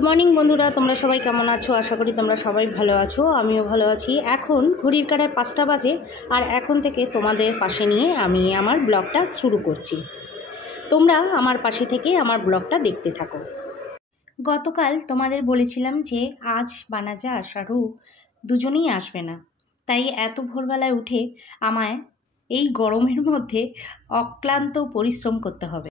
Good morning বন্ধুরা, তোমরা সবাই কেমন আছো? আশা করি তোমরা সবাই ভালো আছো। আমিও ভালো আছি। এখন ঘড়ির কাঁটায় 5টা বাজে, আর এখন থেকে তোমাদের পাশে নিয়ে আমি আমার ব্লগটা শুরু করছি। তোমরা আমার পাশে থেকে আমার ব্লগটা দেখতে থাকো। গতকাল তোমাদের বলেছিলাম যে আজ বানাজা আর শাহরু দুজনেই আসবে না, তাই এত ভোরবেলায় উঠে আমায় এই গরমের মধ্যে অক্লান্ত পরিশ্রম করতে হবে।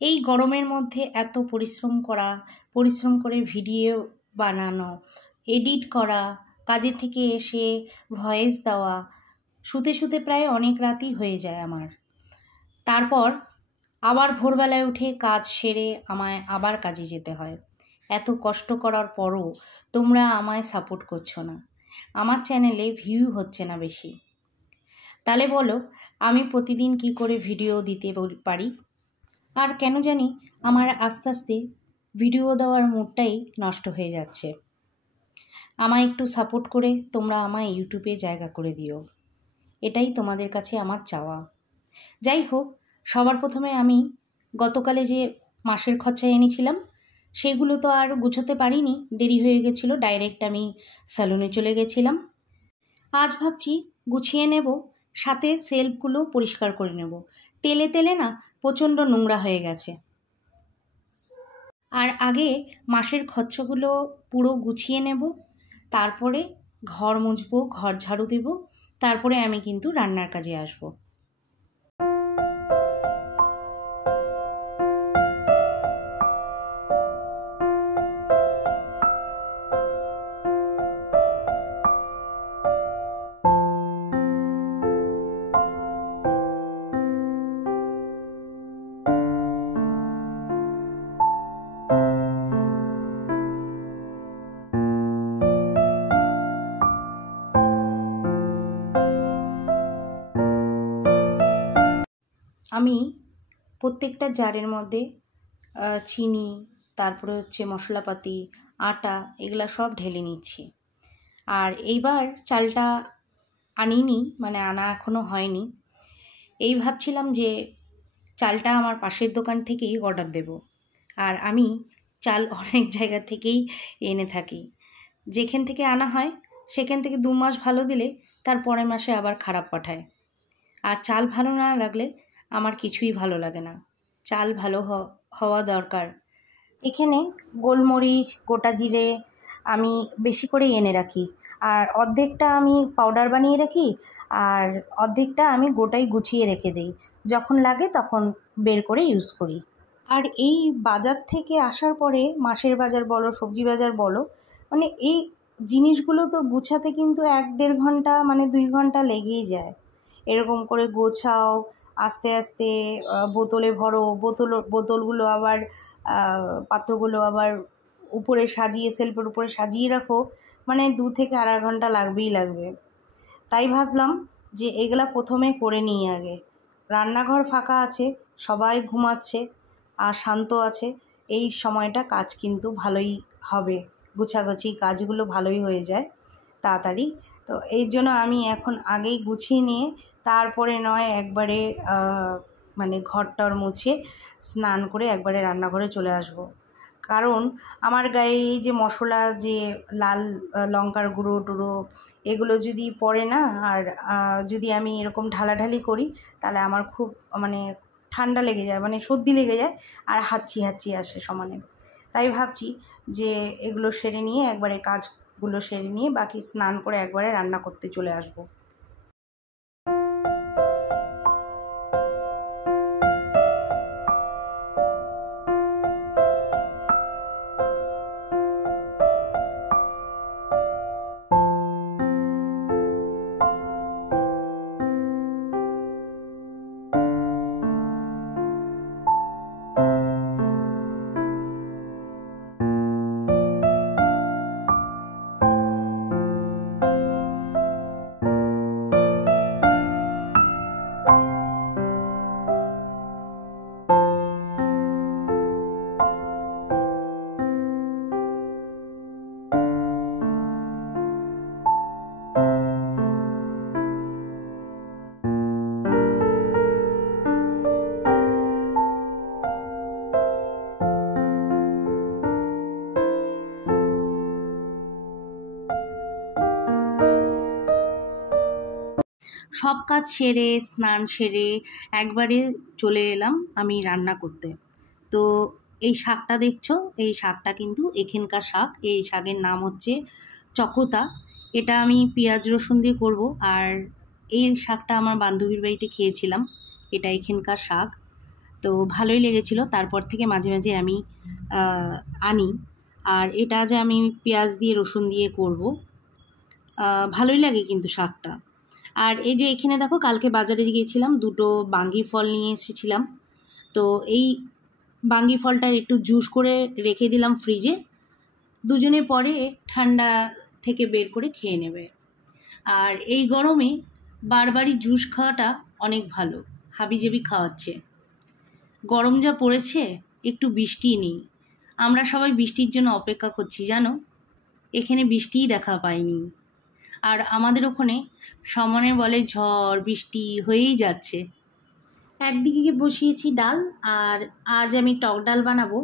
এই গরমের মধ্যে এত পরিশ্রম করে ভিডিও বানানো, এডিট করা, কাজের থেকে এসে ভয়েস দেওয়া, শুতে শুতে প্রায় অনেক রাতই হয়ে যায় আমার। তারপর আবার ভোরবেলায় উঠে কাজ সেরে আমায় আবার কাজে যেতে হয়। এত কষ্ট করার পরও তোমরা আমায় সাপোর্ট করছো না, আমার চ্যানেলে ভিউ হচ্ছে না বেশি। তাহলে বলো আমি প্রতিদিন কি করে ভিডিও দিতে পারি? আর কেন জানি আমার আস্তে আস্তে ভিডিও দেওয়ার মুডটাই নষ্ট হয়ে যাচ্ছে। আমায় একটু সাপোর্ট করে তোমরা আমায় ইউটিউবে জায়গা করে দিও, এটাই তোমাদের কাছে আমার চাওয়া। যাই হোক, সবার প্রথমে আমি গতকালে যে মাসের খরচা এনেছিলাম সেগুলো তো আর গুছোতে পারিনি, দেরি হয়ে গেছিলো। ডাইরেক্ট আমি স্যালুনে চলে গেছিলাম। আজ ভাবছি গুছিয়ে নেব, সাথে সেলফগুলো পরিষ্কার করে নেব। তেলে তেলে না প্রচণ্ড নোংরা হয়ে গেছে। আর আগে মাসের খরচাগুলো পুরো গুছিয়ে নেব, তারপরে ঘর মুছবো, ঘর ঝাড়ু দেব, তারপরে আমি কিন্তু রান্নার কাজে আসবো। আমি প্রত্যেকটা জারের মধ্যে চিনি, তারপরে হচ্ছে মশলাপাতি, আটা, এগুলা সব ঢেলে নিচ্ছি। আর এইবার চালটা আনিনি, মানে আনা এখনও হয়নি। এই ভাবছিলাম যে চালটা আমার পাশের দোকান থেকেই অর্ডার দেব। আর আমি চাল অনেক জায়গা থেকেই এনে থাকি, যেখান থেকে আনা হয় সেখান থেকে 2 মাস ভালো দিলে তার পরের মাসে আবার খারাপ পাঠায়। আর চাল ভালো না লাগলে আমার কিছুই ভালো লাগে না। চাল ভালো হওয়া দরকার। এখানে গোলমরিচ, গোটা জিরে আমি বেশি করে এনে রাখি, আর অর্ধেকটা আমি পাউডার বানিয়ে রাখি, আর অর্ধেকটা আমি গোটাই গুছিয়ে রেখে দিই, যখন লাগে তখন বের করে ইউজ করি। আর এই বাজার থেকে আসার পরে মাসের বাজার বলো, সবজি বাজার বলো, মানে এই জিনিসগুলো তো গুছাতে কিন্তু 1-1.5 ঘন্টা, মানে 2 ঘন্টা লেগেই যায়। এরকম করে গোছাও, আস্তে আস্তে বোতলে ভরো, বোতলগুলো আবার পাত্রগুলো আবার উপরে সাজিয়ে, সেলফের উপরে সাজিয়ে রাখো, মানে 2 থেকে 2.5 ঘন্টা লাগবে। তাই ভাবলাম যে এগুলা প্রথমে করে নিই আগে। রান্নাঘর ফাঁকা আছে, সবাই ঘুমাচ্ছে আর শান্ত আছে, এই সময়টা কাজ কিন্তু ভালোই হবে, গুছাগুছি কাজগুলো ভালোই হয়ে যায় তাড়াতাড়ি। তো এর জন্য আমি এখন আগেই গুছিয়ে নিয়ে তারপরে নয় একবারে মানে ঘরটর মুছে স্নান করে একবারে রান্নাঘরে চলে আসব। কারণ আমার গায়ে এই যে মশলা, যে লাল লঙ্কার গুঁড়ো টুড়ো, এগুলো যদি পড়ে না, আর যদি আমি এরকম ঢালাঢালি করি, তাহলে আমার খুব মানে ঠান্ডা লেগে যায়, মানে সর্দি লেগে যায়, আর হাঁচি আসে সমানে। তাই ভাবছি যে এগুলো সেরে নিয়ে একবারে কাজগুলো সেরে নিয়ে বাকি স্নান করে একবারে রান্না করতে চলে আসব। সব কাজ সেরে স্নান সেরে একবারে চলে এলাম আমি রান্না করতে। তো এই শাকটা দেখছো, এই শাকটা কিন্তু এখানকার শাক। এই শাকের নাম হচ্ছে চকোতা। এটা আমি পেঁয়াজ রসুন দিয়ে করব। আর এই শাকটা আমার বান্ধবীর বাড়িতে খেয়েছিলাম, এটা এখানকার শাক। তো ভালোই লেগেছিল, তারপর থেকে মাঝে মাঝে আমি আনি। আর এটা যে আমি পেঁয়াজ দিয়ে রসুন দিয়ে করব, ভালোই লাগে কিন্তু শাকটা। আর এই যে এখানে দেখো, কালকে বাজারে গিয়েছিলাম, দুটো বাঙ্গি ফল নিয়ে এসেছিলাম। তো এই বাঙ্গি ফলটার একটু জুস করে রেখে দিলাম ফ্রিজে, দুজনে পরে ঠান্ডা থেকে বের করে খেয়ে নেবে। আর এই গরমে বারবারই জুস খাওয়াটা অনেক ভালো, হাবিজাবি খাওয়াচ্ছে। গরম যা পড়েছে, একটু বৃষ্টি নেই, আমরা সবাই বৃষ্টির জন্য অপেক্ষা করছি জানো। এখানে বৃষ্টিই দেখা পাইনি। আর আমাদের ওখানে সমানে বলে ঝড় বৃষ্টি হয়েই যাচ্ছে। একদিকে বসিয়েছি ডাল, আর আজ আমি টক ডাল বানাবো।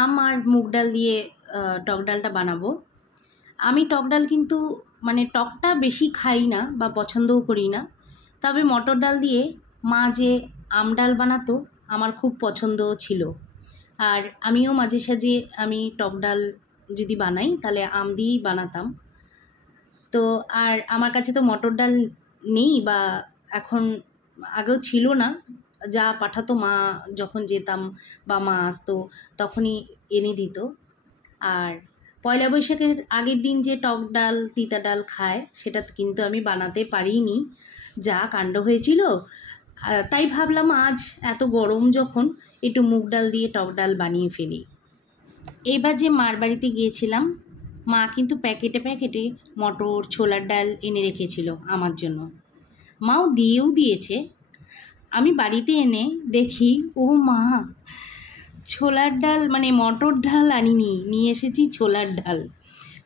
আম আর মুগ ডাল দিয়ে টক ডালটা বানাবো। আমি টক ডাল কিন্তু মানে টকটা বেশি খাই না বা পছন্দও করি না, তবে মটর ডাল দিয়ে মা যে আম ডাল বানাতো আমার খুব পছন্দ ছিল। আর আমিও মাঝে সাঝে আমি টক ডাল যদি বানাই তাহলে আম দিয়েই বানাতাম। তো আর আমার কাছে তো মটর ডাল নেই, বা এখন আগেও ছিল না। যা পাঠাতো মা, যখন যেতাম বা মা আসতো তখনই এনে দিত। আর পয়লা বৈশাখের আগের দিন যে টক ডাল তিতা ডাল খায়, সেটা কিন্তু আমি বানাতে পারিনি, যা কাণ্ড হয়েছিল। তাই ভাবলাম আজ এত গরম যখন, একটু মুগ ডাল দিয়ে টক ডাল বানিয়ে ফেলি। এবার যে মার বাড়িতে গিয়েছিলাম, মা কিন্তু প্যাকেটে প্যাকেটে মটর ছোলার ডাল এনে রেখেছিল আমার জন্য। মাও দিয়েও দিয়েছে। আমি বাড়িতে এনে দেখি, ও মা, ছোলার ডাল মানে মটর ডাল আনিনি, নিয়ে এসেছি ছোলার ডাল।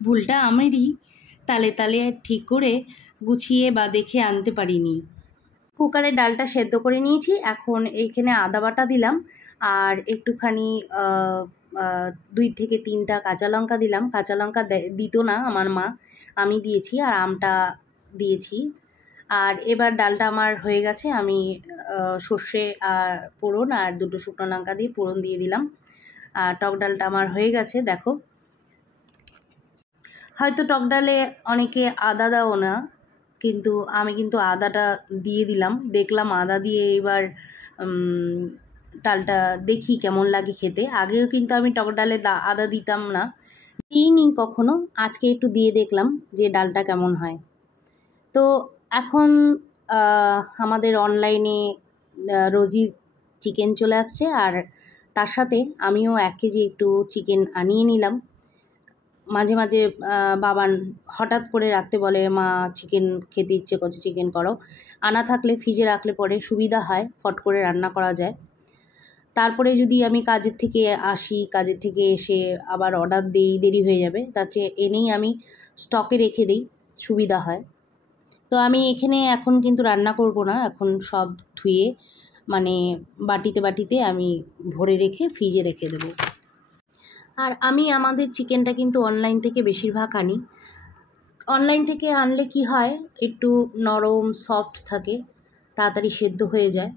ভুলটা আমারই, তালে তালে ঠিক করে গুছিয়ে বা দেখে আনতে পারিনি। কুকারে ডালটা সেদ্ধ করে নিয়েছি, এখন এইখানে আদা বাটা দিলাম, আর একটুখানি 2 থেকে 3টা কাঁচা লঙ্কা দিলাম। কাঁচা লঙ্কা দিত না আমার মা, আমি দিয়েছি, আর আমটা দিয়েছি। আর এবার ডালটা আমার হয়ে গেছে, আমি সর্ষে আর ফোড়ন আর 2টো শুকনো লঙ্কা দিয়ে ফোড়ন দিয়ে দিলাম। আর টক ডালটা আমার হয়ে গেছে দেখো। হয়তো টক ডালে অনেকে আদা দাও না, কিন্তু আমি কিন্তু আদাটা দিয়ে দিলাম। দেখলাম আদা দিয়ে এবার ডালটা দেখি কেমন লাগে খেতে। আগেও কিন্তু আমি টক ডালে আদা দিতাম না, দিইনি কখনো, আজকে একটু দিয়ে দেখলাম যে ডালটা কেমন হয়। তো এখন আমাদের অনলাইনে রোজই চিকেন চলে আসছে, আর তার সাথে আমিও 1 কেজি একটু চিকেন আনিয়ে নিলাম। মাঝে মাঝে বাবান হঠাৎ করে রাত্রে বলে, মা চিকেন খেতে ইচ্ছে করছে, চিকেন করো। আনা থাকলে ফ্রিজে রাখলে পরে সুবিধা হয়, ফট করে রান্না করা যায়। তারপরে যদি আমি কাজের থেকে আসি, কাজের থেকে এসে আবার অর্ডার দিই, দেরি হয়ে যাবে, তার চেয়ে এনেই আমি স্টকে রেখে দিই, সুবিধা হয়। তো আমি এখানে এখন কিন্তু রান্না করব না, এখন সব ধুয়ে মানে বাটিতে বাটিতে আমি ভরে রেখে ফ্রিজে রেখে দেবো। আর আমি আমাদের চিকেনটা কিন্তু অনলাইন থেকে বেশিরভাগ আনি। অনলাইন থেকে আনলে কি হয়, একটু নরম সফট থাকে, তাড়াতাড়ি সেদ্ধ হয়ে যায়।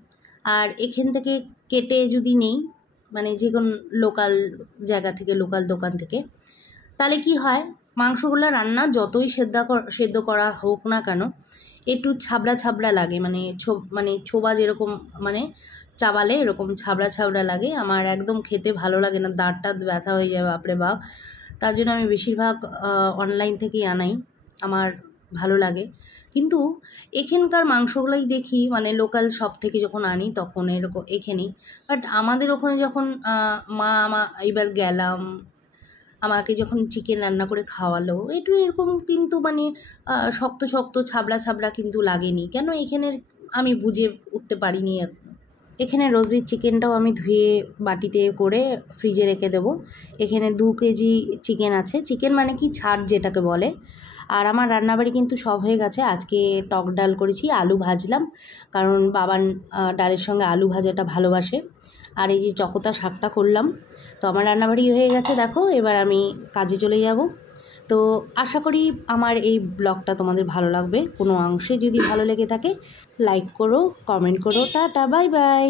আর এখান থেকে কেটে যদি নেই, মানে যে কোনো লোকাল জায়গা থেকে, লোকাল দোকান থেকে, তাহলে কি হয়, মাংসগুলো রান্না যতই সেদ্ধ করা হোক না কেন, একটু ছাবড়া ছাবড়া লাগে, মানে ছোবা যেরকম, মানে চাবালে এরকম ছাবড়া ছাবড়া লাগে। আমার একদম খেতে ভালো লাগে না, দাঁতটা ব্যথা হয়ে যায় বাপরে বাপ। তার জন্য আমি বেশিরভাগ অনলাইন থেকেই আনাই, আমার ভালো লাগে। কিন্তু এখানকার মাংসগুলোই দেখি, মানে লোকাল শপ থেকে যখন আনি তখন এরকম এখানেই। বাট আমাদের ওখানে যখন এবার গেলাম, আমাকে যখন চিকেন রান্না করে খাওয়ালো, একটু এরকম কিন্তু মানে শক্ত শক্ত ছাবড়া ছাবড়া কিন্তু লাগেনি কেন, এখানের আমি বুঝে উঠতে পারিনি। এখানে রোজির চিকেনটাও আমি ধুয়ে বাটিতে করে ফ্রিজে রেখে দেবো। এখানে 2 কেজি চিকেন আছে, চিকেন মানে কি ছাড় যেটাকে বলে। আর আমার রান্নাবাড়ি কিন্তু সব হয়ে গেছে। আজকে টক ডাল করেছি, আলু ভাজলাম, কারণ বাবান ডালের সঙ্গে আলু ভাজাটা ভালোবাসে। আর এই যে চকোতা শাকটা করলাম। তো আমার রান্নাবাড়ি হয়ে গেছে দেখো, এবার আমি কাজে চলে যাব। তো আশা করি আমার এই ব্লগটা তোমাদের ভালো লাগবে। কোনো অংশে যদি ভালো লেগে থাকে লাইক করো, কমেন্ট করো। Tata, bye bye.